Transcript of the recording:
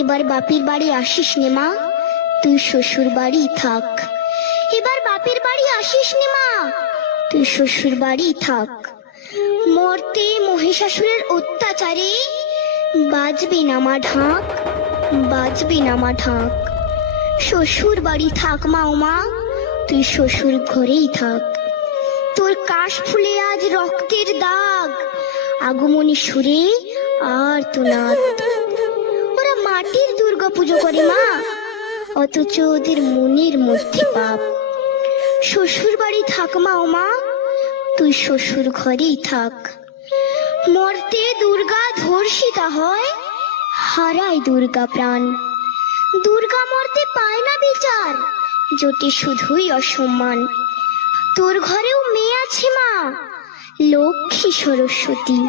এবার বাপের বাড়ি আসিস নে মা, তুই শ্বশুর বাড়ি থাক। এবার বাপের বাড়ি আসিস নে মা, তুই শ্বশুর বাড়ি থাক। মরতে মহিষাসুরের অত্যাচারে বাজবে না মা ঢাক, বাজবে না মা ঢাক। শ্বশুর বাড়ি থাক মা ও মা, তুই শ্বশুর ঘরেই থাক। তোর কাশ ফুলে আজ রক্তের দাগ, আগমনী সুরে আর তো নাথ। ওরা মাটির দুর্গা পুজো করে মা, অথচ ওদের মনের মধ্যে পাপ। শ্বশুর বাড়ি থাক মা ও মা, তুই শ্বশুর ঘরেই থাক। মরতে দুর্গা ধর্ষিতা হয়, হারায় দুর্গা প্রাণ। দুর্গা মরতে পায় না বিচার, জোটে শুধুই অসম্মান। তোর ঘরেও মেয়ে আছে মা, লক্ষ্মী সরস্বতী।